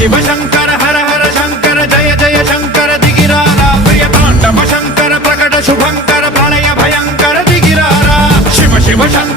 शिव शंकर हर हर शंकर जय जय शंकर दिगिरारा प्रिय तांडव शंकर प्रकट शुभंकर प्रलय भयंकर दिगिरारा शिव शिव शंकर